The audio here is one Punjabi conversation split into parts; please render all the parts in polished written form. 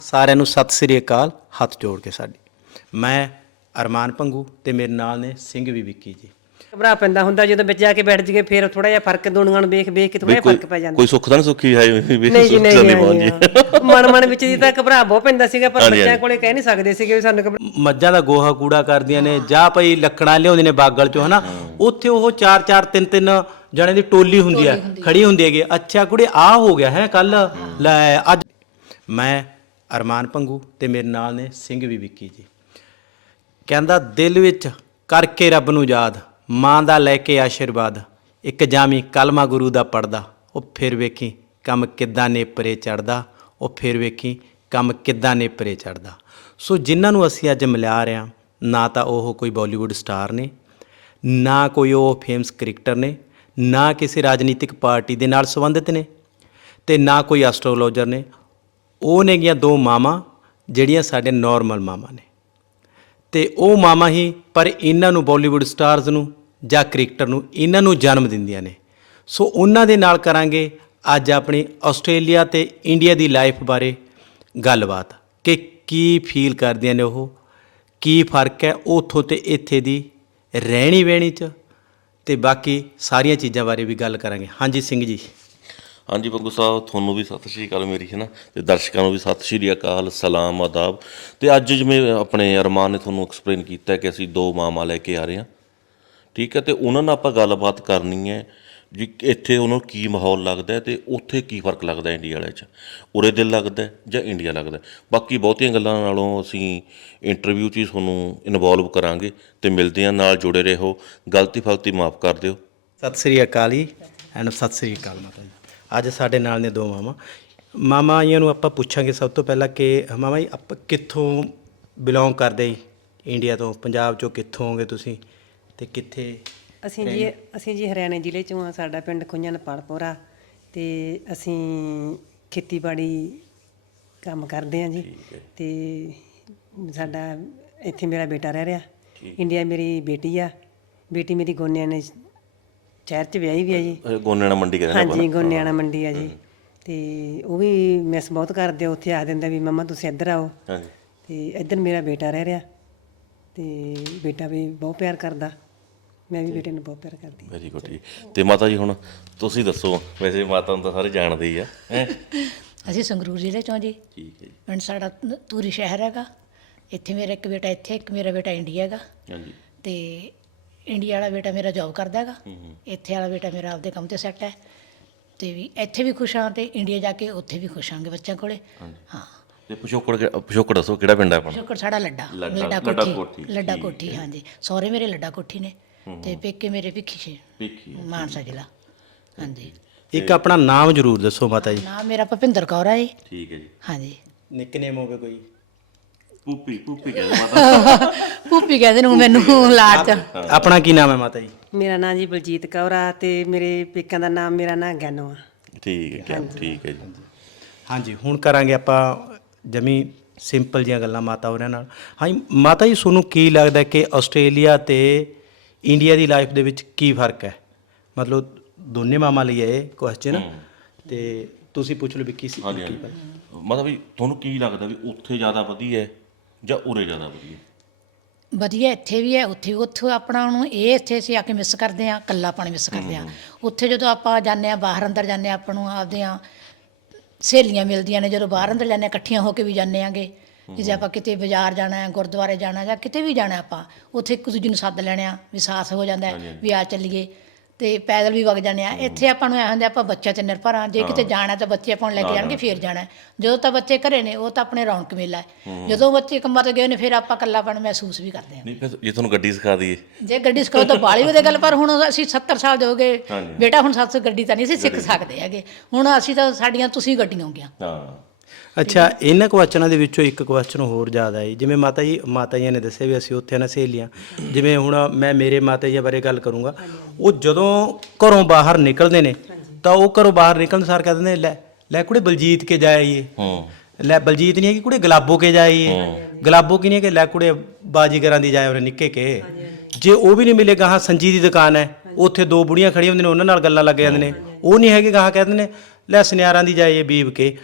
ਸਾਰਿਆਂ ਨੂੰ ਸਤਿ ਸ੍ਰੀ ਅਕਾਲ। ਹੱਥ ਜੋੜ ਕੇ ਸਾਡੀ ਮੈਂ ਅਰਮਾਨ ਭੰਗੂ ਤੇ ਮੇਰੇ ਨਾਲ ਨੇ ਸਿੰਘ ਵੀ ਵਿੱਕੀ ਜੀ। ਘਬਰਾ ਪੈਂਦਾ ਹੁੰਦਾ ਜਦੋਂ ਵਿੱਚ ਜਾ ਕੇ ਬੈਠ ਜੀਏ, ਫਿਰ ਥੋੜਾ ਜਿਹਾ ਫਰਕ ਦੁਨੀਆਂ ਨੂੰ ਵੇਖ ਵੇਖ ਕੇ ਥੋੜਾ ਜਿਹਾ ਫਰਕ ਪੈ ਜਾਂਦਾ। ਕੋਈ ਸੁੱਖ ਤਾਂ ਨਹੀਂ ਸੁੱਖੀ ਹੈ ਨਹੀਂ ਜੀ ਨਹੀਂ, ਮਨ ਵਿੱਚ ਜੀ ਤਾਂ ਘਬਰਾ ਬਹੁਤ ਪੈਂਦਾ ਸੀਗਾ, ਪਰ ਬੱਚਿਆਂ ਕੋਲੇ ਕਹਿ ਨਹੀਂ ਸਕਦੇ ਸੀਗੇ ਵੀ ਸਾਨੂੰ ਮੱਝਾਂ ਦਾ ਗੋਹਾ ਕੂੜਾ ਕਰਦੀਆਂ ਨੇ ਜਾਂ ਭਈ ਲੱਕੜਾਂ ਲਿਆਉਂਦੇ ਨੇ ਬਾਗਲ ਚੋਂ ਹਨਾ, ਉੱਥੇ ਉਹ 4-4 3-3 ਜਣੇ ਦੀ ਟੋਲੀ ਹੁੰਦੀ ਆ ਖੜੀ ਹੁੰਦੀ ਹੈਗੀ। ਅੱਛਾ ਕੁੜੇ ਆ ਹੋ ਗਿਆ ਹੈ ਕੱਲ ਲੈ ਅੱਜ। ਮੈਂ ਅਰਮਾਨ ਭੰਗੂ ਤੇ ਮੇਰੇ ਨਾਲ ਨੇ ਸਿੰਘ ਵੀ ਵਿੱਕੀ ਜੀ। ਕਹਿੰਦਾ ਦਿਲ ਵਿੱਚ ਕਰਕੇ ਰੱਬ ਨੂੰ ਯਾਦ, ਮਾਂ ਦਾ ਲੈ ਕੇ ਆਸ਼ੀਰਵਾਦ, ਇੱਕ ਜਾਮੀ ਕਲਮਾ ਗੁਰੂ ਦਾ ਪੜਦਾ, ਉਹ ਫਿਰ ਵੇਖੀ ਕੰਮ ਕਿੱਦਾਂ ਨੇਪਰੇ ਚੜਦਾ, ਉਹ ਫਿਰ ਵੇਖੀ ਕੰਮ ਕਿੱਦਾਂ ਨੇਪਰੇ ਚੜਦਾ। ਸੋ ਜਿਨ੍ਹਾਂ ਨੂੰ ਅਸੀਂ ਅੱਜ ਮਿਲਾ ਰਹੇ ਹਾਂ, ਨਾ ਤਾਂ ਉਹ ਕੋਈ ਬਾਲੀਵੁੱਡ ਸਟਾਰ ਨੇ, ਨਾ ਕੋਈ ਉਹ ਫੇਮਸ ਕ੍ਰਿਕਟਰ ਨੇ, ਨਾ ਕਿਸੇ ਰਾਜਨੀਤਿਕ ਪਾਰਟੀ ਦੇ ਨਾਲ ਸੰਬੰਧਿਤ ਨੇ, ਤੇ ਨਾ ਕੋਈ ਐਸਟਰੋਲੋਜਰ ਨੇ। ਉਹ ਨੇਗੀਆਂ ਦੋ ਮਾਵਾਂ ਜਿਹੜੀਆਂ ਸਾਡੇ ਨੋਰਮਲ ਮਾਵਾਂ ਨੇ, ਤੇ ਉਹ ਮਾਵਾਂ ਹੀ ਪਰ ਇਹਨਾਂ ਨੂੰ ਬਾਲੀਵੁੱਡ ਸਟਾਰਸ ਨੂੰ ਜਾਂ ਕ੍ਰਿਕਟਰ ਨੂੰ ਇਹਨਾਂ ਨੂੰ ਜਨਮ ਦਿੰਦੀਆਂ ਨੇ। ਸੋ ਉਹਨਾਂ ਦੇ ਨਾਲ ਕਰਾਂਗੇ ਅੱਜ ਆਪਣੀ ਆਸਟ੍ਰੇਲੀਆ ਤੇ ਇੰਡੀਆ ਦੀ ਲਾਈਫ ਬਾਰੇ ਗੱਲਬਾਤ ਕਿ ਕੀ ਫੀਲ ਕਰਦੀਆਂ ਨੇ ਉਹ, ਕੀ ਫਰਕ ਹੈ ਉੱਥੋਂ ਤੇ ਇੱਥੇ ਦੀ ਰਹਿਣੀ ਬਹਿਣੀ 'ਚ, ਤੇ ਬਾਕੀ ਸਾਰੀਆਂ ਚੀਜ਼ਾਂ ਬਾਰੇ ਵੀ ਗੱਲ ਕਰਾਂਗੇ। ਹਾਂਜੀ ਸਿੰਘ ਜੀ। ਹਾਂਜੀ ਭੰਗੂ ਸਾਹਿਬ, ਤੁਹਾਨੂੰ ਵੀ ਸਤਿ ਸ਼੍ਰੀ ਅਕਾਲ ਮੇਰੀ, ਹੈ ਨਾ, ਤੇ ਦਰਸ਼ਕਾਂ ਨੂੰ ਵੀ ਸਤਿ ਸ਼੍ਰੀ ਅਕਾਲ, ਸਲਾਮ, ਆਦਾਬ। ਤੇ ਅੱਜ ਜਿਵੇਂ ਆਪਣੇ ਅਰਮਾਨ ਨੇ ਤੁਹਾਨੂੰ ਐਕਸਪਲੇਨ ਕੀਤਾ ਕਿ ਅਸੀਂ ਦੋ ਮਾਵਾਂ ਲੈ ਕੇ ਆ ਰਹੇ ਹਾਂ, ਠੀਕ ਹੈ, ਤੇ ਉਹਨਾਂ ਨਾਲ ਆਪਾਂ ਗੱਲਬਾਤ ਕਰਨੀ ਹੈ ਜੀ। ਇੱਥੇ ਉਹਨਾਂ ਨੂੰ ਕੀ ਮਾਹੌਲ ਲੱਗਦਾ ਤੇ ਉੱਥੇ ਕੀ ਫਰਕ ਲੱਗਦਾ ਇੰਡੀਆ ਵਾਲੇ 'ਚ, ਉਰੇ ਦਿਲ ਲੱਗਦਾ ਜਾਂ ਇੰਡੀਆ ਲੱਗਦਾ। ਬਾਕੀ ਬਹੁਤੀਆਂ ਗੱਲਾਂ ਨਾਲੋਂ ਅਸੀਂ ਇੰਟਰਵਿਊ 'ਚ ਹੀ ਤੁਹਾਨੂੰ ਇਨਵੋਲਵ ਕਰਾਂਗੇ ਤੇ ਮਿਲਦੇ ਹਾਂ, ਨਾਲ ਜੁੜੇ ਰਹੋ, ਗਲਤੀ ਫਲਤੀ ਮਾਫ ਕਰ ਦਿਓ। ਸਤਿ ਸ੍ਰੀ ਅਕਾਲ ਜੀ ਐਂਡ ਸਤਿ ਸ੍ਰੀ ਅਕਾਲ ਮਾਤਾ ਜੀ। ਅੱਜ ਸਾਡੇ ਨਾਲ ਨੇ ਦੋ ਮਾਮਾ ਜੀਆਂ ਨੂੰ ਆਪਾਂ ਪੁੱਛਾਂਗੇ ਸਭ ਤੋਂ ਪਹਿਲਾਂ ਕਿ ਮਾਮਾ ਜੀ ਆਪਾਂ ਕਿੱਥੋਂ ਬਿਲੋਂਗ ਕਰਦੇ ਜੀ? ਇੰਡੀਆ ਤੋਂ, ਪੰਜਾਬ 'ਚੋਂ ਕਿੱਥੋਂ ਹੋਗੇ ਤੁਸੀਂ ਤੇ ਕਿੱਥੇ? ਅਸੀਂ ਜੀ ਹਰਿਆਣਾ ਜ਼ਿਲ੍ਹੇ 'ਚੋਂ ਆ। ਸਾਡਾ ਪਿੰਡ ਖੁੰਝਾ ਨਪਾਲਪੁਰਾ, ਤੇ ਅਸੀਂ ਖੇਤੀਬਾੜੀ ਕੰਮ ਕਰਦੇ ਹਾਂ ਜੀ। ਤੇ ਸਾਡਾ ਇੱਥੇ ਮੇਰਾ ਬੇਟਾ ਰਹਿ ਰਿਹਾ, ਇੰਡੀਆ ਮੇਰੀ ਬੇਟੀ ਆ। ਬੇਟੀ ਮੇਰੀ ਗੋਨਿਆਣੇ ਸ਼ਹਿਰ 'ਚ ਵਿਆਹੀ ਵੀ ਆ ਜੀ। ਗੋਨਿਆਣਾ ਮੰਡੀ ਕਹਿੰਦੇ ਨੇ। ਹਾਂਜੀ, ਗੋਨਿਆਣਾ ਮੰਡੀ ਆ ਜੀ। ਤੇ ਉਹ ਵੀ ਮਿਸ ਬਹੁਤ ਕਰਦੇ, ਉੱਥੇ ਆ ਦਿੰਦਾ ਵੀ ਮੰਮਾ ਤੁਸੀਂ ਇੱਧਰ ਆਓ। ਤੇ ਇੱਧਰ ਮੇਰਾ ਬੇਟਾ ਰਹਿ ਰਿਹਾ, ਤੇ ਬੇਟਾ ਵੀ ਬਹੁਤ ਪਿਆਰ ਕਰਦਾ, ਮੈਂ ਵੀ ਬੇਟੇ ਨੂੰ ਬਹੁਤ ਪਿਆਰ ਕਰਦੀ। ਵੈਰੀ ਗੁੱਡ ਜੀ। ਤੇ ਮਾਤਾ ਜੀ ਹੁਣ ਤੁਸੀਂ ਦੱਸੋ, ਵੈਸੇ ਮਾਤਾ ਨੂੰ ਤਾਂ ਸਾਰੇ ਜਾਣਦੇ ਹੀ ਆ। ਅਸੀਂ ਸੰਗਰੂਰ ਜ਼ਿਲ੍ਹੇ 'ਚੋਂ ਜੀ। ਠੀਕ ਹੈ ਜੀ। ਪਿੰਡ ਸਾਡਾ ਧੂਰੀ ਸ਼ਹਿਰ ਹੈਗਾ। ਇੱਥੇ ਮੇਰਾ ਇੱਕ ਬੇਟਾ ਇੱਥੇ, ਇੱਕ ਮੇਰਾ ਬੇਟਾ ਇੰਡੀਆ ਹੈਗਾ। ਹਾਂਜੀ। ਤੇ ਇੰਡੀਆ ਵਾਲਾ ਬੇਟਾ ਮੇਰਾ ਜੋਬ ਕਰਦਾ ਹੈਗਾ, ਇੱਥੇ ਵਾਲਾ ਬੇਟਾ ਮੇਰਾ ਆਪਦੇ ਕੰਮ 'ਤੇ ਸੈੱਟ ਹੈ। ਤੇ ਵੀ ਇੱਥੇ ਵੀ ਖੁਸ਼ ਹਾਂ ਤੇ ਇੰਡੀਆ ਜਾ ਕੇ ਉੱਥੇ ਵੀ ਖੁਸ਼ ਹਾਂਗੇ ਬੱਚਿਆਂ ਕੋਲੇ। ਹਾਂ। ਤੇ ਪਿਛੋਕੜ ਦੱਸੋ ਕਿਹੜਾ ਪਿੰਡ ਹੈ ਆਪਣਾ? ਪਿਛੋਕੜ ਸਾਡਾ ਲੱਡਾ ਕੋਠੀ। ਲੱਡਾ ਕੋਠੀ, ਹਾਂਜੀ। ਸਹੁਰੇ ਮੇਰੇ ਲੱਡਾ ਕੋਠੀ ਨੇ ਤੇ ਪੇਕੇ ਮੇਰੇ ਭਿੱਖੀ ਮਾਨਸਾ ਜ਼ਿਲ੍ਹਾ। ਹਾਂਜੀ। ਇੱਕ ਆਪਣਾ ਨਾਮ ਜ਼ਰੂਰ ਦੱਸੋ ਮਾਤਾ ਜੀ। ਨਾਮ ਮੇਰਾ ਭੁਪਿੰਦਰ ਕੌਰ ਹੈ ਜੀ। ਠੀਕ ਹੈ ਜੀ। ਹਾਂਜੀ। ਨਿਕਨੇਮ ਹੋਵੇ ਕੋਈ? ਪੂਪੀ ਕਹਿੰਦੇ ਮਾਤਾ। ਭੂਪੀ ਕਹਿੰਦੇ ਨੂੰ ਮੈਨੂੰ ਲਾਟ 'ਚ। ਆਪਣਾ ਕੀ ਨਾਮ ਹੈ ਮਾਤਾ ਜੀ? ਮੇਰਾ ਨਾਂ ਜੀ ਬਲਜੀਤ ਕੌਰ ਆ, ਤੇ ਮੇਰੇ ਪੇਕਿਆਂ ਦਾ ਨਾਮ, ਮੇਰਾ ਨਾਂ ਗੈਨੋ ਆ। ਠੀਕ ਹੈ, ਠੀਕ ਹੈ ਜੀ। ਹਾਂਜੀ, ਹੁਣ ਕਰਾਂਗੇ ਆਪਾਂ ਜਮੀ ਸਿੰਪਲ ਜੀਆਂ ਗੱਲਾਂ ਮਾਤਾ ਹੋਰਾਂ ਨਾਲ। ਹਾਂਜੀ ਮਾਤਾ ਜੀ, ਤੁਹਾਨੂੰ ਕੀ ਲੱਗਦਾ ਕਿ ਆਸਟ੍ਰੇਲੀਆ ਤੇ ਇੰਡੀਆ ਦੀ ਲਾਈਫ ਦੇ ਵਿੱਚ ਕੀ ਫਰਕ ਹੈ? ਮਤਲਬ ਦੋਨੇ ਮਾਮਾ ਲਈ ਹੈ ਇਹ ਕੁਐਸਚਨ, ਤੇ ਤੁਸੀਂ ਪੁੱਛ ਲਓ ਵਿੱਕੀ ਸੀ। ਮਤਲਬ ਵੀ ਤੁਹਾਨੂੰ ਕੀ ਲੱਗਦਾ ਵੀ ਉੱਥੇ ਜ਼ਿਆਦਾ ਵਧੀਆ ਜਾਂ ਉਰੇ ਜ਼ਿਆਦਾ ਵਧੀਆ? ਵਧੀਆ ਇੱਥੇ ਵੀ ਹੈ, ਉੱਥੇ ਵੀ। ਉੱਥੇ ਆਪਣਾ ਨੂੰ ਇਹ ਇੱਥੇ ਅਸੀਂ ਆ ਕੇ ਮਿਸ ਕਰਦੇ ਹਾਂ, ਇਕੱਲਾਪਣ ਮਿਸ ਕਰਦੇ ਹਾਂ। ਉੱਥੇ ਜਦੋਂ ਆਪਾਂ ਜਾਂਦੇ ਹਾਂ, ਬਾਹਰ ਅੰਦਰ ਜਾਂਦੇ ਹਾਂ, ਆਪਾਂ ਨੂੰ ਆਪਦੀਆਂ ਸਹੇਲੀਆਂ ਮਿਲਦੀਆਂ ਨੇ। ਜਦੋਂ ਬਾਹਰ ਅੰਦਰ ਜਾਂਦੇ ਹਾਂ, ਇਕੱਠੀਆਂ ਹੋ ਕੇ ਵੀ ਜਾਂਦੇ ਆਂਗੇ। ਜੇ ਆਪਾਂ ਕਿਤੇ ਬਾਜ਼ਾਰ ਜਾਣਾ ਹੈ, ਗੁਰਦੁਆਰੇ ਜਾਣਾ, ਜਾਂ ਕਿਤੇ ਵੀ ਜਾਣਾ, ਆਪਾਂ ਉੱਥੇ ਇੱਕ ਦੂਜੇ ਨੂੰ ਸੱਦ ਲੈਣੇ ਆ, ਵੀ ਸਾਥ ਹੋ ਜਾਂਦਾ ਵੀ ਆ ਚੱਲੀਏ, ਤੇ ਪੈਦਲ ਵੀ ਵਗ ਜਾਂਦੇ ਆ। ਇੱਥੇ ਆਪਾਂ ਨੂੰ ਐ ਹੁੰਦਾ ਆਪਾਂ ਬੱਚਿਆਂ 'ਤੇ ਨਿਰਭਰ ਹਾਂ। ਜੇ ਕਿਤੇ ਜਾਣਾ ਤਾਂ ਬੱਚੇ ਆਪਾਂ ਨੂੰ ਲੈ ਕੇ ਜਾਣਗੇ, ਫੇਰ ਜਾਣਾ। ਜਦੋਂ ਤਾਂ ਬੱਚੇ ਘਰੇ ਨੇ, ਉਹ ਤਾਂ ਆਪਣੇ ਰੌਣਕ ਮੇਲਾ ਹੈ। ਜਦੋਂ ਬੱਚੇ ਕੰਮਾਂ 'ਤੇ ਗਏ ਨੇ, ਫਿਰ ਆਪਾਂ ਇਕੱਲਾਪਣ ਮਹਿਸੂਸ ਵੀ ਕਰਦੇ ਹਾਂ। ਨਹੀਂ, ਫਿਰ ਜੇ ਤੁਹਾਨੂੰ ਗੱਡੀ ਸਿਖਾ ਦਈਏ? ਜੇ ਗੱਡੀ ਸਿਖਾਓ ਤਾਂ ਬਾਹਲੀ ਵਧੀਆ ਗੱਲ, ਪਰ ਹੁਣ ਅਸੀਂ 70 ਸਾਲ ਦੇ ਹੋ ਗਏ ਬੇਟਾ, ਹੁਣ ਸਾਥ ਗੱਡੀ ਤਾਂ ਨਹੀਂ ਅਸੀਂ ਸਿੱਖ ਸਕਦੇ ਹੈਗੇ। ਹੁਣ ਅਸੀਂ ਤਾਂ ਸਾਡੀਆਂ ਤੁਸੀਂ ਗੱਡੀਆਂ ਹੋ ਗਈਆਂ। ਹਾਂ। ਅੱਛਾ, ਇਹਨਾਂ ਕੁਐਸਚਨਾਂ ਦੇ ਵਿੱਚੋਂ ਇੱਕ ਕੁਐਸਚਨ ਹੋਰ ਜ਼ਿਆਦਾ ਹੈ, ਜਿਵੇਂ ਮਾਤਾ ਜੀ ਨੇ ਦੱਸਿਆ ਵੀ ਅਸੀਂ ਉੱਥੇ ਨਾ ਸਹੇਲੀਆਂ, ਜਿਵੇਂ ਹੁਣ ਮੈਂ ਮੇਰੇ ਮਾਤਾ ਜੀ ਬਾਰੇ ਗੱਲ ਕਰੂੰਗਾ। ਉਹ ਜਦੋਂ ਘਰੋਂ ਬਾਹਰ ਨਿਕਲਦੇ ਨੇ ਤਾਂ ਉਹ ਘਰੋਂ ਬਾਹਰ ਨਿਕਲਣ ਸਾਰ ਕਹਿ ਦਿੰਦੇ ਲੈ ਕੁੜੇ ਬਲਜੀਤ ਕੇ ਜਾਈਏ। ਲੈ ਬਲਜੀਤ ਨਹੀਂ ਹੈ ਕਿ ਕੁੜੇ ਗੁਲਾਬੋ ਕੇ ਜਾਈਏ। ਗੁਲਾਬੋ ਕੀ ਨਹੀਂ ਹੈ ਕਿ ਲੈ ਕੁੜੇ ਬਾਜੀਗਰਾਂ ਦੀ ਜਾਏ ਉਰੇ ਨਿੱਕੇ ਕੇ। ਜੇ ਉਹ ਵੀ ਨਹੀਂ ਮਿਲੇ, ਗਾਹਾਂ ਸੰਜੀ ਦੀ ਦੁਕਾਨ ਹੈ, ਉੱਥੇ ਦੋ ਬੁੜੀਆਂ ਖੜੀਆਂ ਹੁੰਦੀਆਂ ਨੇ, ਉਹਨਾਂ ਨਾਲ ਗੱਲਾਂ ਲੱਗ ਜਾਂਦੇ ਨੇ। ਉਹ ਨਹੀਂ ਹੈਗੇ, ਗਾਹਾਂ ਕਹਿ ਦਿੰਦੇ ਨੇ ਲੈ ਸੁਨਿਆਰਾਂ ਦੀ ਜਾਈਏ ਬੀਬ ਕੇ।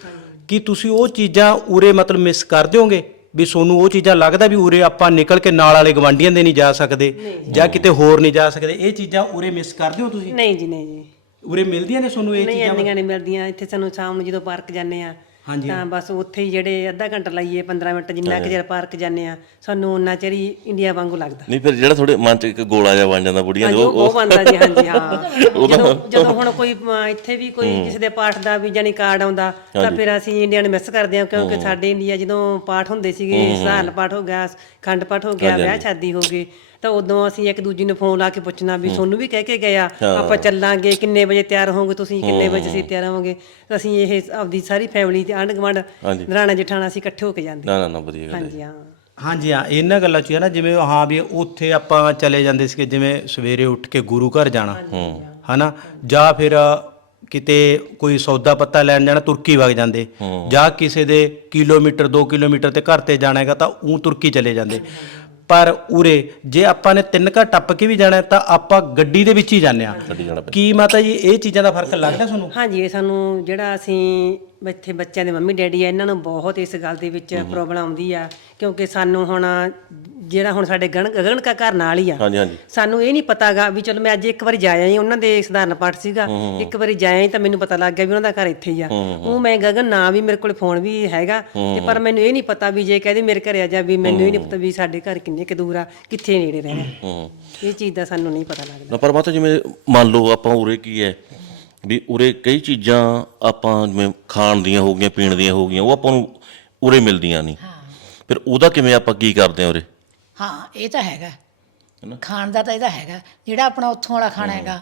ਕੀ ਤੁਸੀਂ ਉਹ ਚੀਜ਼ਾਂ ਉਰੇ ਮਤਲਬ ਮਿਸ ਕਰ ਦਿਓਗੇ ਵੀ ਤੁਹਾਨੂੰ ਉਹ ਚੀਜ਼ਾਂ ਲੱਗਦਾ ਵੀ ਉਰੇ ਆਪਾਂ ਨਿਕਲ ਕੇ ਨਾਲ ਵਾਲੇ ਗਵਾਂਢੀਆਂ ਦੇ ਨਹੀਂ ਜਾ ਸਕਦੇ ਜਾਂ ਕਿਤੇ ਹੋਰ ਨਹੀਂ ਜਾ ਸਕਦੇ, ਇਹ ਚੀਜ਼ਾਂ ਉਰੇ ਮਿਸ ਕਰਦੇ ਹੋ ਤੁਸੀਂ? ਨਹੀਂ ਜੀ, ਨਹੀਂ ਜੀ, ਉਰੇ ਮਿਲਦੀਆਂ ਨੇ ਤੁਹਾਨੂੰ ਇਹ ਨਹੀਂ ਚੀਜ਼ਾਂ? ਇੰਨੀਆਂ ਨਹੀਂ ਮਿਲਦੀਆਂ ਇੱਥੇ ਸਾਨੂੰ। ਸ਼ਾਮ ਨੂੰ ਜਦੋਂ ਪਾਰਕ ਜਾਂਦੇ ਆ ਹਾਂਜੀ। ਤਾਂ ਬਸ ਉੱਥੇ ਹੀ ਜਿਹੜੇ ਅੱਧਾ ਘੰਟਾ ਲਾਈਏ 15 ਮਿੰਟ ਜਿੰਨਾ ਕੁ ਚਿਰ ਪਾਰਕ ਜਾਂਦੇ ਆ ਸਾਨੂੰ ਉਨਾ ਚਿਰ ਹੀ ਇੰਡੀਆ ਵਾਂਗੂ ਲੱਗਦਾ। ਨਹੀਂ ਫਿਰ ਜਿਹੜਾ ਤੁਹਾਡੇ ਮਨ 'ਚ ਇੱਕ ਗੋਲਾ ਜਿਹਾ ਬਣ ਜਾਂਦਾ ਬੁੜੀਆਂ ਹਾਂਜੀ, ਜੋ ਉਹ ਬਣਦਾ ਜੀ। ਹਾਂਜੀ ਹਾਂ, ਜਦੋਂ ਹੁਣ ਕੋਈ ਇੱਥੇ ਵੀ ਕੋਈ ਕਿਸੇ ਦੇ ਪਾਠ ਦਾ ਵੀ ਜਾਨੀ ਕਾਰਡ ਆਉਂਦਾ ਤਾਂ ਫਿਰ ਅਸੀਂ ਇੰਡੀਆ ਨੂੰ ਮਿਸ ਕਰਦੇ ਹਾਂ, ਕਿਉਂਕਿ ਸਾਡੇ ਇੰਡੀਆ ਜਦੋਂ ਪਾਠ ਹੁੰਦੇ ਸੀਗੇ, ਸਧਾਰਨ ਪਾਠ ਹੋ ਗਿਆ, ਖੰਡ ਪਾਠ ਹੋ ਗਿਆ, ਵਿਆਹ ਸ਼ਾਦੀ ਹੋ ਗਈ, ਤਾਂ ਉਦੋਂ ਅਸੀਂ ਇੱਕ ਦੂਜੀ ਨੂੰ ਫੋਨ ਲਾ ਕੇ ਪੁੱਛਣਾ ਵੀ ਤੁਹਾਨੂੰ ਵੀ ਕਹਿ ਕੇ ਗਏ ਆ ਆਪਾਂ ਚੱਲਾਂਗੇ, ਕਿੰਨੇ ਵਜੇ ਤਿਆਰ ਹੋਵੋਗੇ ਤੁਸੀਂ, ਕਿੰਨੇ ਵਜੇ ਅਸੀਂ ਤਿਆਰ ਹੋਵਾਂਗੇ। ਅਸੀਂ ਇਹ ਆਪਦੀ ਸਾਰੀ ਫੈਮਿਲੀ ਤੇ ਆਂਢ ਗੁਆਂਢ ਦਰਾਣਾ ਜਠਾਣਾ ਅਸੀਂ ਇਕੱਠੇ ਹੋ ਕੇ ਜਾਂਦੇ। ਨਾ ਵਧੀਆ ਗੱਲ ਹੈ। ਹਾਂਜੀ ਹਾਂ, ਹਾਂਜੀ ਹਾਂ, ਇਹਨਾਂ ਗੱਲਾਂ 'ਚ ਹੈ ਨਾ, ਜਿਵੇਂ ਹਾਂ ਵੀ ਉੱਥੇ ਆਪਾਂ ਚਲੇ ਜਾਂਦੇ ਸੀਗੇ, ਜਿਵੇਂ ਸਵੇਰੇ ਉੱਠ ਕੇ ਗੁਰੂ ਘਰ ਜਾਣਾ ਹਨਾ, ਜਾਂ ਫਿਰ ਕਿਤੇ ਕੋਈ ਸੌਦਾ ਪੱਤਾ ਲੈਣ ਜਾਣਾ ਤੁਰਕੀ ਵਗ ਜਾਂਦੇ, ਜਾਂ ਕਿਸੇ ਦੇ ਕਿਲੋਮੀਟਰ 2 ਕਿਲੋਮੀਟਰ ਤੇ ਘਰ ਤੇ ਜਾਣਾ ਹੈਗਾ ਤਾਂ ਉਹ ਤੁਰਕੀ ਚਲੇ ਜਾਂਦੇ। ਪਰ ਉਰੇ ਜੇ ਆਪਾਂ ਨੇ 3 ਘਰ ਟੱਪ ਕੇ ਵੀ ਜਾਣਾ ਤਾਂ ਆਪਾਂ ਗੱਡੀ ਦੇ ਵਿੱਚ ਹੀ ਜਾਂਦੇ ਆ। ਕੀ ਮਾਤਾ ਜੀ ਇਹ ਚੀਜ਼ਾਂ ਦਾ ਫਰਕ ਲੱਗਦਾ ਤੁਹਾਨੂੰ? ਹਾਂਜੀ, ਇਹ ਸਾਨੂੰ ਜਿਹੜਾ ਅਸੀਂ ਇੱਥੇ ਬੱਚਿਆਂ ਦੇ ਮੰਮੀ ਡੈਡੀ ਆ ਇਹਨਾਂ ਨੂੰ ਬਹੁਤ ਇਸ ਗੱਲ ਦੇ ਵਿੱਚ ਪ੍ਰੋਬਲਮ ਆਉਂਦੀ ਆ, ਕਿਉਂਕਿ ਸਾਨੂੰ ਹੁਣ ਜਿਹੜਾ ਹੁਣ ਸਾਡੇ ਗਗਨ ਕਾ ਘਰ ਨਾਲ ਹੀ ਆ, ਸਾਨੂੰ ਇਹ ਨਹੀਂ ਪਤਾਗਾ ਵੀ ਚਲੋ ਮੈਂ ਅੱਜ ਇੱਕ ਵਾਰੀ ਜਾਇਆ ਹੀ, ਉਹਨਾਂ ਦੇ ਸਧਾਰਨ ਪਾਠ ਸੀਗਾ, ਇੱਕ ਵਾਰੀ ਜਾਇਆ ਹੀ ਤਾਂ ਮੈਨੂੰ ਪਤਾ ਲੱਗ ਗਿਆ ਵੀ ਉਹਨਾਂ ਦਾ ਘਰ ਇੱਥੇ ਹੀ ਆ। ਉਹ ਮੈਂ ਗਗਨ ਨਾ ਵੀ ਮੇਰੇ ਕੋਲ ਫੋਨ ਵੀ ਹੈਗਾ ਤੇ ਪਰ ਮੈਨੂੰ ਇਹ ਨਹੀਂ ਪਤਾ ਵੀ ਜੇ ਕਹਦੇ ਮੇਰੇ ਘਰੇ ਆ ਜਾ ਵੀ ਮੈਨੂੰ ਇਹ ਨਹੀਂ ਪਤਾ ਵੀ ਸਾਡੇ ਘਰ ਕਿੰਨੇ ਕੁ ਦੂਰ ਆ, ਕਿੱਥੇ ਨੇੜੇ ਰਹਿਣਾ, ਇਹ ਚੀਜ਼ ਦਾ ਸਾਨੂੰ ਨਹੀਂ ਪਤਾ ਲੱਗਦਾ। ਪਰ ਮਾਤਾ ਜਿਵੇਂ ਮੰਨ ਲਓ ਆਪਾਂ ਉਰੇ ਕੀ ਹੈ ਵੀ ਉਰੇ ਕਈ ਚੀਜ਼ਾਂ ਆਪਾਂ ਜਿਵੇਂ ਖਾਣ ਦੀਆਂ ਹੋ ਗਈਆਂ, ਪੀਣ ਦੀਆਂ ਹੋ ਗਈਆਂ, ਉਹ ਆਪਾਂ ਨੂੰ ਉਰੇ ਮਿਲਦੀਆਂ ਨਹੀਂ, ਫਿਰ ਉਹਦਾ ਕਿਵੇਂ ਆਪਾਂ ਕੀ ਕਰਦੇ ਹਾਂ ਉਰੇ? ਹਾਂ ਇਹ ਤਾਂ ਹੈਗਾ, ਖਾਣ ਦਾ ਤਾਂ ਇਹਦਾ ਹੈਗਾ, ਜਿਹੜਾ ਆਪਣਾ ਉੱਥੋਂ ਵਾਲਾ ਖਾਣਾ ਹੈਗਾ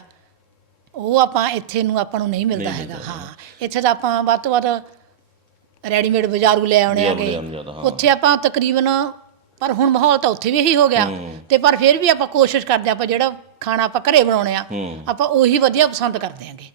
ਉਹ ਆਪਾਂ ਇੱਥੇ ਨੂੰ ਆਪਾਂ ਨੂੰ ਨਹੀਂ ਮਿਲਦਾ ਹੈਗਾ। ਹਾਂ ਇੱਥੇ ਤਾਂ ਆਪਾਂ ਵੱਧ ਤੋਂ ਵੱਧ ਰੈਡੀਮੇਡ ਬਾਜ਼ਾਰੂ ਲੈ ਆਉਣੇ ਆਗੇ, ਉੱਥੇ ਆਪਾਂ ਤਕਰੀਬਨ, ਪਰ ਹੁਣ ਮਾਹੌਲ ਤਾਂ ਉੱਥੇ ਵੀ ਇਹੀ ਹੋ ਗਿਆ ਤੇ ਪਰ ਫਿਰ ਵੀ ਆਪਾਂ ਕੋਸ਼ਿਸ਼ ਕਰਦੇ ਆਪਾਂ ਜਿਹੜਾ ਖਾਣਾ ਆਪਾਂ ਘਰੇ ਬਣਾਉਣੇ ਆ ਆਪਾਂ ਉਹੀ ਵਧੀਆ ਪਸੰਦ ਕਰਦੇ ਆਂਗੇ,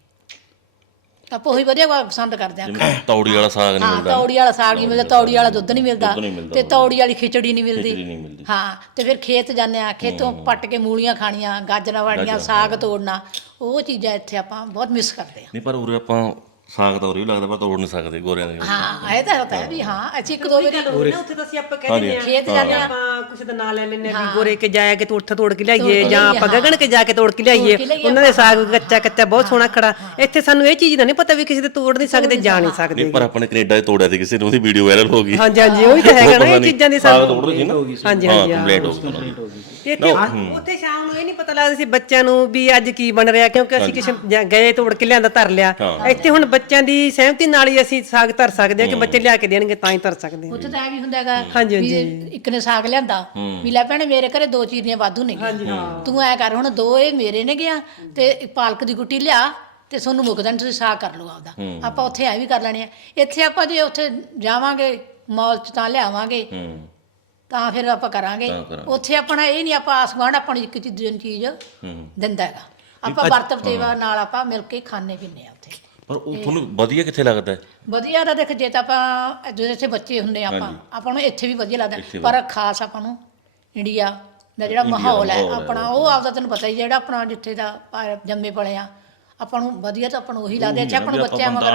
ਆਪਾਂ ਉਹੀ ਵਧੀਆ ਪਸੰਦ ਕਰਦੇ ਆਂ। ਤੌੜੀ ਵਾਲਾ ਸਾਗ ਨਹੀਂ ਮਿਲਦਾ, ਤੌੜੀ ਵਾਲਾ ਸਾਗ ਨਹੀਂ ਮਿਲਦਾ, ਤੌੜੀ ਵਾਲਾ ਦੁੱਧ ਨਹੀਂ ਮਿਲਦਾ ਤੇ ਤੌੜੀ ਵਾਲੀ ਖਿਚੜੀ ਨਹੀਂ ਮਿਲਦੀ। ਹਾਂ ਤੇ ਫਿਰ ਖੇਤ ਜਾਂਦੇ ਆ, ਖੇਤੋਂ ਪੱਟ ਕੇ ਮੂਲੀਆਂ ਖਾਣੀਆਂ, ਗਾਜਰਾਂ ਵਾੜੀਆਂ, ਸਾਗ ਤੋੜਨਾ, ਉਹ ਚੀਜ਼ਾਂ ਇੱਥੇ ਆਪਾਂ ਬਹੁਤ ਮਿਸ ਕਰਦੇ ਆ। ਨਹੀਂ ਪਰ ਉਰੇ ਆਪਾਂ ਸਾਗ ਤਾਂ ਉਰੇ ਵੀ ਲੱਗਦਾ ਪਰ ਤੋੜ ਨਹੀਂ ਸਕਦੇ ਗੋਰਿਆਂ ਦੇ। ਹਾਂ ਇਹ ਤਾਂ ਹੁੰਦਾ ਵੀ ਹਾਂ ਅਸੀਂ ਇੱਕ ਦੋ ਵਾਰੀ ਉੱਥੇ ਤਾਂ ਅਸੀਂ ਆਪਾਂ ਕਹਿੰਦੇ ਆ ਖੇਤ ਜਾਂਦੇ ਆਪਾਂ ਕਿਸੇ ਦਾ ਨਾਂ ਲੈ ਲੈਂਦੇ ਆ ਵੀ ਗੋਰੇ ਕੇ ਜਾਇਆ ਕੇ ਉੱਥੇ ਤੋੜ ਕੇ ਲਿਆਈਏ, ਜਾਂ ਆਪਾਂ ਗਗਨ ਕੇ ਜਾ ਕੇ ਤੋੜ ਕੇ ਲਿਆਈਏ, ਉਹਨਾਂ ਦੇ ਸਾਗ ਕੱਚਾ ਕੱਚਾ ਬਹੁਤ ਸੋਹਣਾ ਖੜਾ। ਇੱਥੇ ਸਾਨੂੰ ਇਹ ਚੀਜ਼ ਦਾ ਨਹੀਂ ਪਤਾ ਵੀ ਕਿਸੇ ਦੇ ਤੋੜ ਨਹੀਂ ਸਕਦੇ, ਜਾ ਨਹੀਂ ਸਕਦੇ। ਪਰ ਆਪਣੇ ਕੈਨੇਡਾ 'ਚ ਤੋੜਿਆ ਸੀ ਕਿਸੇ ਨੂੰ, ਉਹਦੀ ਵੀਡੀਓ ਵਾਇਰਲ ਹੋ ਗਈ। ਹਾਂਜੀ ਹਾਂਜੀ, ਉਹੀ ਤਾਂ ਹੈਗਾ ਨਾ, ਇਹ ਚੀਜ਼ਾਂ ਦੀ ਸਾਨੂੰ ਹਾਂਜੀ ਹਾਂਜੀ ਕੰਪਲੀਟ ਹੋ ਗਈ। ਉੱਥੇ ਸ਼ਾਮ ਨੂੰ ਇਹ ਨਹੀਂ ਪਤਾ ਲੱਗਦਾ ਸੀ ਬੱਚਿਆਂ ਨੂੰ ਵੀ ਅੱਜ ਕੀ ਬਣ ਰਿਹਾ, ਕਿਉਂਕਿ ਅਸੀਂ ਕਿਸੇ ਗਏ ਤੋੜ ਕੇ ਲਿਆਂਦਾ ਧਰ ਲਿਆ। ਇੱਥੇ ਹੁਣ ਬੱਚਿਆਂ ਦੀ ਸਹਿਮਤੀ ਨਾਲ ਹੀ ਅਸੀਂ ਸਾਗ ਧਰ ਸਕਦੇ ਹਾਂ ਕਿ ਬੱਚੇ ਲਿਆ ਕੇ ਦੇਣਗੇ ਤਾਂ ਹੀ ਧਰ ਸਕਦੇ ਹਾਂ। ਉੱਥੇ ਤਾਂ ਇਹ ਵੀ ਹੁੰਦਾ ਹੈਗਾ ਵੀ ਇੱਕ ਨੇ ਸਾਗ ਲਿਆਂਦਾ ਵੀ ਲੈ ਭੈਣੇ ਮੇਰੇ ਘਰੇ 2 ਚੀਰੀਆਂ ਵਾਧੂ ਨੇ, ਤੂੰ ਐ ਕਰ ਹੁਣ 2 ਇਹ ਮੇਰੇ ਨੇ ਗਿਆ ਤੇ ਪਾਲਕ ਦੀ ਗੁੱਟੀ ਲਿਆ ਤੇ ਤੁਹਾਨੂੰ ਮੁੱਕਦਾ ਨਹੀਂ, ਤੁਸੀਂ ਸਾਗ ਕਰ ਲਓ ਆਪਦਾ। ਆਪਾਂ ਉੱਥੇ ਐ ਵੀ ਕਰ ਲੈਣੇ ਆ। ਇੱਥੇ ਆਪਾਂ ਜੇ ਉੱਥੇ ਜਾਵਾਂਗੇ ਮਾਲ 'ਚ ਤਾਂ ਲਿਆਵਾਂਗੇ ਤਾਂ ਫਿਰ ਆਪਾਂ ਕਰਾਂਗੇ। ਉੱਥੇ ਆਪਣਾ ਇਹ ਨਹੀਂ ਆਪਾਂ ਆਸ ਗੁਆਂਢ ਆਪਾਂ ਨੂੰ ਇੱਕ ਚੀਜ਼ ਦਿੰਦਾ ਹੈਗਾ, ਆਪਾਂ ਵਰਤ ਵਤੇਵਾ ਨਾਲ ਆਪਾਂ ਮਿਲ ਕੇ ਖਾਣੇ ਪੀਂਦੇ ਆ ਉੱਥੇ। ਪਰ ਉਹ ਤੁਹਾਨੂੰ ਵਧੀਆ ਕਿੱਥੇ ਲੱਗਦਾ? ਵਧੀਆ ਤਾਂ ਦੇਖ ਜੇ ਤਾਂ ਆਪਾਂ ਜਦੋਂ ਇੱਥੇ ਬੱਚੇ ਹੁੰਦੇ ਆਪਾਂ ਨੂੰ ਇੱਥੇ ਵੀ ਵਧੀਆ ਲੱਗਦਾ, ਪਰ ਖਾਸ ਆਪਾਂ ਨੂੰ ਇੰਡੀਆ ਦਾ ਜਿਹੜਾ ਮਾਹੌਲ ਹੈ ਆਪਣਾ ਉਹ ਆਪਦਾ ਤੈਨੂੰ ਪਤਾ ਹੀ, ਜਿਹੜਾ ਆਪਣਾ ਜਿੱਥੇ ਦਾ ਜੰਮੇ ਪਲੇ ਆ ਆਪਾਂ ਨੂੰ ਵਧੀਆ ਤਾਂ ਆਪਾਂ ਨੂੰ ਉਹੀ ਲੱਗਦਾ। ਇੱਥੇ ਆਪਾਂ ਨੂੰ ਬੱਚਿਆਂ ਮਗਰ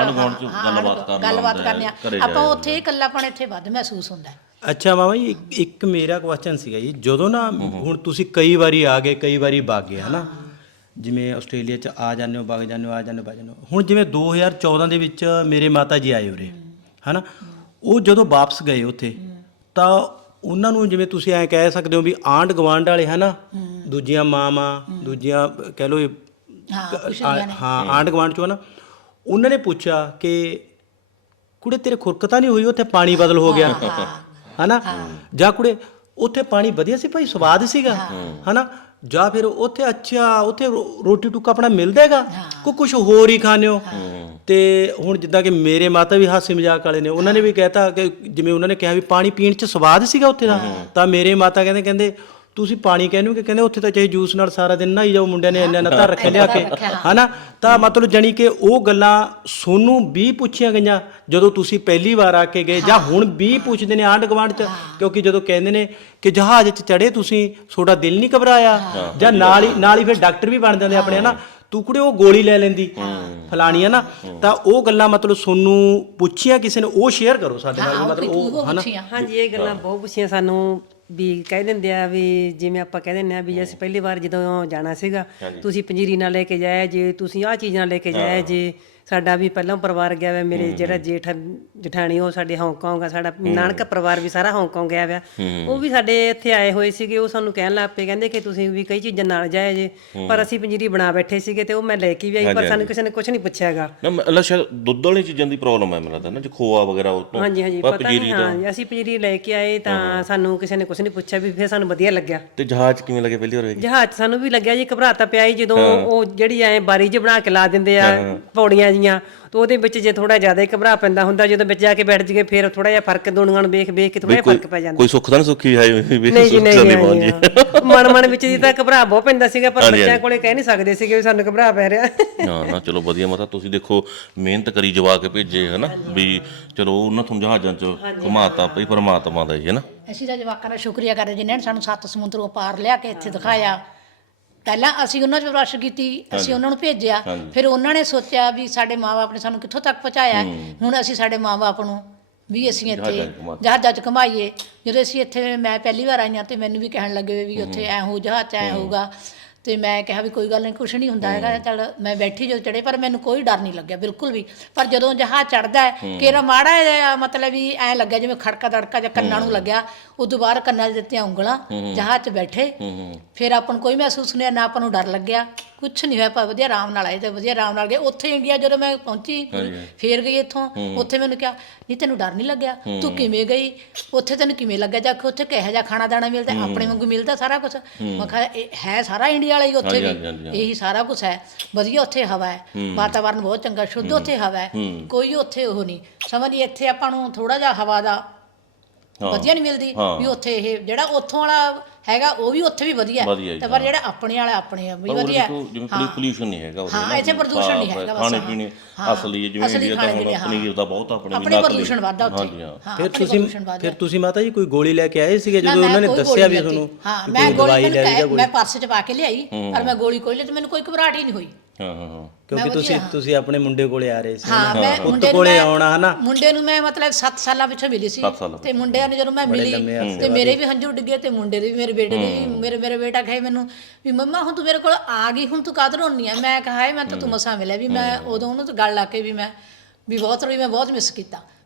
ਗੱਲਬਾਤ ਕਰਨੇ ਆ, ਆਪਾਂ ਉੱਥੇ ਇਕੱਲਾਪਣ ਇੱਥੇ ਵੱਧ ਮਹਿਸੂਸ ਹੁੰਦਾ। ਅੱਛਾ ਮਾਮਾ ਜੀ, ਇੱਕ ਮੇਰਾ ਕੁਐਸਚਨ ਸੀਗਾ ਜੀ, ਜਦੋਂ ਨਾ ਹੁਣ ਤੁਸੀਂ ਕਈ ਵਾਰੀ ਆ ਗਏ ਕਈ ਵਾਰੀ ਵਗ ਗਏ ਹਨਾ, ਜਿਵੇਂ ਆਸਟ੍ਰੇਲੀਆ 'ਚ ਆ ਜਾਂਦੇ ਹੋ ਵਗ ਜਾਂਦੇ ਹੋ, ਆ ਜਾਂਦੇ ਹੋ ਵਗ ਜਾਂਦੇ ਹੋ। ਹੁਣ ਜਿਵੇਂ 2014 ਦੇ ਵਿੱਚ ਮੇਰੇ ਮਾਤਾ ਜੀ ਆਏ ਉਰੇ ਹਨਾ, ਉਹ ਜਦੋਂ ਵਾਪਸ ਗਏ ਉੱਥੇ ਤਾਂ ਉਹਨਾਂ ਨੂੰ ਜਿਵੇਂ ਤੁਸੀਂ ਐਂ ਕਹਿ ਸਕਦੇ ਹੋ ਵੀ ਆਂਢ ਗੁਆਂਢ ਵਾਲੇ ਹਨਾ, ਦੂਜੀਆਂ ਮਾਵਾਂ, ਦੂਜੀਆਂ ਕਹਿ ਲਓ ਹਾਂ ਆਂਢ ਗੁਆਂਢ 'ਚੋਂ ਨਾ, ਉਹਨਾਂ ਨੇ ਪੁੱਛਿਆ ਕਿ ਕੁੜੇ ਤੇਰੇ ਖੁਰਕ ਤਾਂ ਨਹੀਂ ਹੋਈ ਉੱਥੇ ਪਾਣੀ ਬਦਲ ਹੋ ਗਿਆ ਹਨਾ, ਜਾਂ ਕੁੜੇ ਉੱਥੇ ਪਾਣੀ ਵਧੀਆ ਸੀ ਭਾਈ, ਸਵਾਦ ਸੀਗਾ ਹਨਾ, ਜਾਂ ਫਿਰ ਉੱਥੇ ਅੱਛਾ ਉੱਥੇ ਰੋਟੀ ਟੁੱਕਾ ਆਪਣਾ ਮਿਲਦਾ ਹੈਗਾ ਕੋਈ ਕੁਝ ਹੋਰ ਹੀ ਖਾਣੇ ਹੋ। ਤੇ ਹੁਣ ਜਿੱਦਾਂ ਕਿ ਮੇਰੇ ਮਾਤਾ ਵੀ ਹਾਸੇ ਮਜ਼ਾਕ ਵਾਲੇ ਨੇ, ਉਹਨਾਂ ਨੇ ਵੀ ਕਹਿਤਾ ਕਿ ਜਿਵੇਂ ਉਹਨਾਂ ਨੇ ਕਿਹਾ ਵੀ ਪਾਣੀ ਪੀਣ 'ਚ ਸਵਾਦ ਸੀਗਾ ਉੱਥੇ ਦਾ, ਤਾਂ ਮੇਰੇ ਮਾਤਾ ਕਹਿੰਦੇ ਤੁਸੀਂ ਪਾਣੀ ਕਹਿੰਦੇ ਹੋ ਕਿ ਕਹਿੰਦੇ ਉੱਥੇ ਤਾਂ ਚਾਹੇ ਜੂਸ ਨਾਲ ਸਾਰਾ ਦਿਨ ਨਹਾਈ ਜਾਓ, ਮੁੰਡਿਆਂ ਨੇ ਇੰਨਾ ਧਰ ਰੱਖਿਆ ਲਿਆ ਕੇ ਹਨਾ। ਤਾਂ ਮਤਲਬ ਜਾਣੀ ਕਿ ਉਹ ਗੱਲਾਂ ਸੋਨੂੰ ਵੀ ਪੁੱਛੀਆਂ ਗਈਆਂ ਜਦੋਂ ਤੁਸੀਂ ਪਹਿਲੀ ਵਾਰ ਆ ਕੇ ਗਏ, ਜਾਂ ਹੁਣ ਵੀ ਪੁੱਛਦੇ ਨੇ ਆਂਢ ਗੁਆਂਢ 'ਚ, ਕਿਉਂਕਿ ਜਦੋਂ ਕਹਿੰਦੇ ਨੇ ਕਿ ਜਹਾਜ਼ 'ਚ ਚੜੇ ਤੁਸੀਂ ਤੁਹਾਡਾ ਦਿਲ ਨਹੀਂ ਘਬਰਾਇਆ, ਜਾਂ ਨਾਲ ਹੀ ਫਿਰ ਡਾਕਟਰ ਵੀ ਬਣ ਜਾਂਦੇ ਆਪਣੇ ਹਨਾ, ਤੂੰ ਕੁੜੇ ਉਹ ਗੋਲੀ ਲੈ ਲੈਂਦੀ ਫਲਾਣੀ ਹੈ ਨਾ। ਤਾਂ ਉਹ ਗੱਲਾਂ ਮਤਲਬ ਤੁਹਾਨੂੰ ਪੁੱਛੀਆਂ ਕਿਸੇ ਨੇ, ਉਹ ਸ਼ੇਅਰ ਕਰੋ ਸਾਡੇ ਨਾਲ ਵੀ, ਮਤਲਬ ਉਹ ਹਨਾ। ਹਾਂਜੀ ਇਹ ਗੱਲਾਂ ਬਹੁਤ ਪੁੱਛੀਆਂ ਸਾਨੂੰ, ਵੀ ਕਹਿ ਦਿੰਦੇ ਆ ਵੀ ਜਿਵੇਂ ਆਪਾਂ ਕਹਿ ਦਿੰਦੇ ਆ ਵੀ ਅਸੀਂ ਪਹਿਲੀ ਵਾਰ ਜਦੋਂ ਜਾਣਾ ਸੀਗਾ, ਤੁਸੀਂ ਪੰਜੀਰੀ ਨਾਲ ਲੈ ਕੇ ਜਾਇਆ ਜੇ, ਤੁਸੀਂ ਆਹ ਚੀਜ਼ ਨਾਲ ਲੈ ਕੇ ਜਾਇਆ ਜੇ। ਸਾਡਾ ਵੀ ਪਹਿਲਾਂ ਪਰਿਵਾਰ ਗਿਆ ਵਾ, ਮੇਰੇ ਜਿਹੜਾ ਜੇਠ ਜਠਾਣੀ ਉਹ ਸਾਡੇ ਹਾਂਗਕਾਂਗ ਆ, ਸਾਡਾ ਨਾਨਕਾ ਪਰਿਵਾਰ ਵੀ ਸਾਰਾ ਹਾਂਗਕਾਂਗ ਗਿਆ ਵਾ। ਉਹ ਵੀ ਸਾਡੇ ਇੱਥੇ ਆਏ ਹੋਏ ਸੀਗੇ, ਉਹ ਸਾਨੂੰ ਕਹਿਣ ਲੱਗ ਪਏ, ਕਹਿੰਦੇ ਕਿ ਤੁਸੀਂ ਵੀ ਕਈ ਚੀਜ਼ਾਂ ਨਾਲ ਜਾਇਆ ਜੇ। ਪਰ ਅਸੀਂ ਪੰਜੀਰੀ ਬਣਾ ਬੈਠੇ ਸੀਗੇ ਤੇ ਉਹ ਮੈਂ ਲੈ ਕੇ ਵੀ ਆਈ, ਪਰ ਸਾਨੂੰ ਕਿਸੇ ਨੇ ਕੁਝ ਨਹੀਂ ਪੁੱਛਿਆਗਾ। ਨਾ ਅੱਲਾ ਸ਼ਾਇਦ ਦੁੱਧ ਵਾਲੀ ਚੀਜ਼ਾਂ ਦੀ ਪ੍ਰੋਬਲਮ ਹੈ ਮੈਨੂੰ ਲੱਗਦਾ ਨਾ, ਜੇ ਖੋਆ ਵਗੈਰਾ ਉਹ ਤੋਂ ਹਾਂਜੀ ਹਾਂਜੀ ਪਤਾ ਨਹੀਂ। ਹਾਂ ਅਸੀਂ ਪੰਜੀਰੀ ਲੈ ਕੇ ਆਏ ਤਾਂ ਸਾਨੂੰ ਕਿਸੇ ਨੇ ਕੁਝ ਨਹੀਂ ਪੁੱਛਿਆ, ਵੀ ਫਿਰ ਸਾਨੂੰ ਵਧੀਆ ਲੱਗਿਆ। ਤੇ ਜਹਾਜ਼ ਕਿਵੇਂ ਲੱਗੇ ਪਹਿਲੀ ਵਾਰ? ਜਹਾਜ਼ ਸਾਨੂੰ ਵੀ ਲੱਗਿਆ ਜੀ, ਘਬਰਾਤਾ ਪਿਆ ਹੀ ਜਦੋਂ ਉਹ ਜਿਹੜੀ ਐ ਬਾਰੀ ਜਿਹੀ ਬਣਾ ਕੇ ਲਾ ਦਿੰਦੇ ਆ ਪੌੜੀਆਂ ਜੀਆਂ, ਤੇ ਉਹਦੇ ਵਿੱਚ ਜੇ ਥੋੜਾ ਜ਼ਿਆਦਾ ਹੀ ਘਬਰਾ ਪੈਂਦਾ ਹੁੰਦਾ, ਜਦੋਂ ਵਿੱਚ ਜਾ ਕੇ ਬੈਠ ਜਗੇ ਫਿਰ ਥੋੜਾ ਜਿਹਾ ਫਰਕ ਦੁਨੀਆਂ ਨੂੰ ਵੇਖ ਵੇਖ ਕੇ ਥੋੜਾ ਜਿਹਾ ਫਰਕ ਪੈ ਜਾਂਦਾ। ਕੋਈ ਸੁੱਖ ਤਾਂ ਨਹੀਂ ਸੁੱਖੀ ਹੈ ਨਹੀਂ ਜੀ ਨਹੀਂ, ਮਨ ਵਿੱਚ ਜੀ ਤਾਂ ਘਬਰਾ ਬਹੁਤ ਪੈਂਦਾ ਸੀਗਾ, ਪਰ ਬੱਚਿਆਂ ਕੋਲੇ ਕਹਿ ਨਹੀਂ ਸਕਦੇ ਸੀਗੇ ਵੀ ਸਾਨੂੰ ਘਬਰਾ ਪੈ ਰਿਹਾ। ਨਾ ਨਾ ਚਲੋ ਵਧੀਆ ਮਾਤਾ, ਤੁਸੀਂ ਦੇਖੋ ਮਿਹਨਤ ਕਰੀ ਜਵਾ ਕੇ ਭੇਜੇ ਹਨਾ, ਵੀ ਚਲੋ ਉਹਨਾਂ ਤੁਹਾਨੂੰ ਜਹਾਜ਼ਾਂ 'ਚ ਘੁਮਾਤਾ ਪਈ ਪਰਮਾਤਮਾ ਦਾ ਹੀ ਹੈ ਨਾ। ਅਸੀਂ ਤਾਂ ਜਵਾਕਾਂ ਦਾ ਸ਼ੁਕਰੀਆ ਕਰਦੇ ਜਿਨ੍ਹਾਂ ਨੇ ਸਾਨੂੰ 7 ਸਮੁੰਦਰੋਂ ਪਾਰ ਲਿਆ ਕੇ ਇੱਥੇ ਦਿਖਾਇਆ। ਪਹਿਲਾਂ ਅਸੀਂ ਉਹਨਾਂ 'ਚ ਰਸ਼ ਕੀਤੀ, ਅਸੀਂ ਉਹਨਾਂ ਨੂੰ ਭੇਜਿਆ, ਫਿਰ ਉਹਨਾਂ ਨੇ ਸੋਚਿਆ ਵੀ ਸਾਡੇ ਮਾਂ-ਬਾਪ ਨੇ ਸਾਨੂੰ ਕਿੱਥੋਂ ਤੱਕ ਪਹੁੰਚਾਇਆ, ਹੁਣ ਅਸੀਂ ਸਾਡੇ ਮਾਂ-ਬਾਪ ਨੂੰ ਵੀ ਅਸੀਂ ਇੱਥੇ ਜਹਾਜ਼ਾਂ 'ਚ ਘੁਮਾਈਏ। ਜਦੋਂ ਅਸੀਂ ਇੱਥੇ ਮੈਂ ਪਹਿਲੀ ਵਾਰ ਆਈ ਹਾਂ ਤੇ ਮੈਨੂੰ ਵੀ ਕਹਿਣ ਲੱਗੇ ਵੀ ਉੱਥੇ ਐਂ ਹੋ ਜਹਾਜ਼ 'ਚ ਐਂ ਹੋਊਗਾ, ਤੇ ਮੈਂ ਕਿਹਾ ਵੀ ਕੋਈ ਗੱਲ ਨਹੀਂ, ਕੁਛ ਨਹੀਂ ਹੁੰਦਾ ਹੈਗਾ। ਚੱਲ ਮੈਂ ਬੈਠੀ ਜਦੋਂ ਚੜੇ, ਪਰ ਮੈਨੂੰ ਕੋਈ ਡਰ ਨਹੀਂ ਲੱਗਿਆ ਬਿਲਕੁਲ ਵੀ। ਪਰ ਜਦੋਂ ਜਹਾਜ਼ ਚੜਦਾ ਹੈ ਕਿਹੜਾ ਮਾੜਾ ਜਿਹਾ ਮਤਲਬ ਵੀ ਐਂ ਲੱਗਿਆ ਜਿਵੇਂ ਖੜਕਾ ਦੜਕਾ ਜਾਂ ਕੰਨਾਂ ਨੂੰ ਲੱਗਿਆ। ਉਦੋਂ ਬਾਅਦ ਕੰਨਾਂ 'ਚ ਦਿੱਤੀਆਂ ਉਂਗਲਾਂ, ਜਹਾਜ਼ 'ਚ ਬੈਠੇ, ਫਿਰ ਆਪਾਂ ਨੂੰ ਕੋਈ ਮਹਿਸੂਸ ਨਹੀਂ, ਨਾ ਆਪਾਂ ਨੂੰ ਡਰ ਲੱਗਿਆ, ਕੁਛ ਨਹੀਂ ਹੋਇਆ। ਆਪਾਂ ਵਧੀਆ ਆਰਾਮ ਨਾਲ ਆਏ ਤੇ ਵਧੀਆ ਆਰਾਮ ਨਾਲ ਗਏ। ਉੱਥੇ ਇੰਡੀਆ ਜਦੋਂ ਮੈਂ ਪਹੁੰਚੀ ਫੇਰ ਗਈ ਇੱਥੋਂ, ਉੱਥੇ ਮੈਨੂੰ ਕਿਹਾ ਨਹੀਂ ਤੈਨੂੰ ਡਰ ਨਹੀਂ ਲੱਗਿਆ, ਤੂੰ ਕਿਵੇਂ ਗਈ ਉੱਥੇ, ਤੈਨੂੰ ਕਿਵੇਂ ਲੱਗਿਆ ਜਾ ਕੇ, ਉੱਥੇ ਕਿਹੋ ਜਿਹਾ ਖਾਣਾ ਦਾਣਾ ਮਿਲਦਾ, ਆਪਣੇ ਵਾਂਗੂ ਮਿਲਦਾ ਸਾਰਾ ਕੁਛ। ਮੈਂ ਕਿਹਾ ਇਹ ਹੈ ਸਾਰਾ ਇੰਡੀਆ ਵਾਲਾ ਹੀ, ਉੱਥੇ ਵੀ ਇਹੀ ਸਾਰਾ ਕੁਛ ਹੈ, ਵਧੀਆ ਉੱਥੇ ਹਵਾ ਹੈ, ਵਾਤਾਵਰਨ ਬਹੁਤ ਚੰਗਾ, ਸ਼ੁੱਧ ਉੱਥੇ ਹਵਾ ਹੈ, ਕੋਈ ਉੱਥੇ ਉਹ ਨਹੀਂ ਸਮਝ। ਇੱਥੇ ਆਪਾਂ ਨੂੰ ਥੋੜਾ ਜਿਹਾ ਹਵਾ ਦਾ ਵਧੀਆ ਨਹੀਂ ਮਿਲਦੀ, ਵੀ ਉੱਥੇ ਇਹ ਜਿਹੜਾ ਉੱਥੋਂ ਵਾਲਾ ਹੈਗਾ ਉਹ ਵੀ ਉੱਥੇ ਵੀ ਵਧੀਆ ਤੇ, ਪਰ ਜਿਹੜਾ ਆਪਣੇ ਵਾਲਾ ਆਪਣੇ ਵੀ ਵਧੀਆ। ਜਿਵੇਂ ਪੋਲਿਊਸ਼ਨ ਨਹੀਂ ਹੈਗਾ, ਹਾਂ ਇੱਥੇ ਪ੍ਰਦੂਸ਼ਣ ਨਹੀਂ ਹੈਗਾ, ਖਾਣੇ ਪੀਣੇ ਅਸਲੀ ਜਿਵੇਂ ਇੰਡੀਆ ਦਾ ਹੁਣ ਪਨੀਰ ਦਾ ਬਹੁਤ ਆਪਣੇ ਪ੍ਰਦੂਸ਼ਣ ਵੱਧਦਾ ਉੱਥੇ। ਫਿਰ ਤੁਸੀਂ ਮਾਤਾ ਜੀ ਕੋਈ ਗੋਲੀ ਲੈ ਕੇ ਆਏ ਸੀਗੇ ਜਦੋਂ ਉਹਨਾਂ ਨੇ ਦੱਸਿਆ ਵੀ ਤੁਹਾਨੂੰ? ਹਾਂ ਮੈਂ ਗੋਲੀ ਮੈਂ ਪਰਸ 'ਚ ਪਾ ਕੇ ਲਿਆਈ, ਪਰ ਮੈਂ ਗੋਲੀ ਕੋਈ ਲਈ ਤੇ ਮੈਨੂੰ ਕੋਈ ਘਬਰਾਹਟ ਹੀ ਨਹੀਂ ਹੋਈ। ਕਿਉਂਕਿ ਤੁਸੀਂ ਆਪਣੇ ਮੁੰਡੇ ਕੋਲੇ ਆ ਰਹੇ ਸੀ। ਹਾਂ ਮੈਂ ਮੁੰਡੇ ਕੋਲੇ ਆਉਣਾ ਹਨਾ। ਮੁੰਡੇ ਨੂੰ ਮੈਂ ਮਤਲਬ 7 ਸਾਲਾਂ ਪਿੱਛੋਂ ਮਿਲੀ ਸੀ, ਤੇ ਮੁੰਡਿਆਂ ਨੂੰ ਜਦੋਂ ਮੈਂ ਮਿਲੀ ਤੇ ਮੇਰੇ ਵੀ ਹੰਝੂ ਡਿੱਗੇ ਤੇ ਮੁੰਡੇ ਦੇ ਵੀ, ਮੇਰੇ ਬੇਟੇ ਦੇ ਵੀ। ਮੇਰੇ ਬੇਟਾ ਕਹੇ ਮੈਨੂੰ ਵੀ ਮੰਮਾ ਹੁਣ ਤੂੰ ਮੇਰੇ ਕੋਲ ਆ ਗਈ, ਹੁਣ ਤੂੰ ਕਾਹਦੋਂ ਰੋਣੀ ਆ? ਮੈਂ ਕਿਹਾ ਮੈਂ ਤਾਂ ਤੂੰ ਮਸਾਂ ਮਿਲਿਆ ਵੀ, ਮੈਂ ਉਦੋਂ ਉਹਨੂੰ ਤਾਂ ਗੱਲ ਲਾ ਕੇ ਵੀ ਮੈਂ ਵੀ ਬਹੁਤ ਰੋਈ, ਮੈਂ ਬਹੁਤ ਮਿਸ ਕੀਤਾ।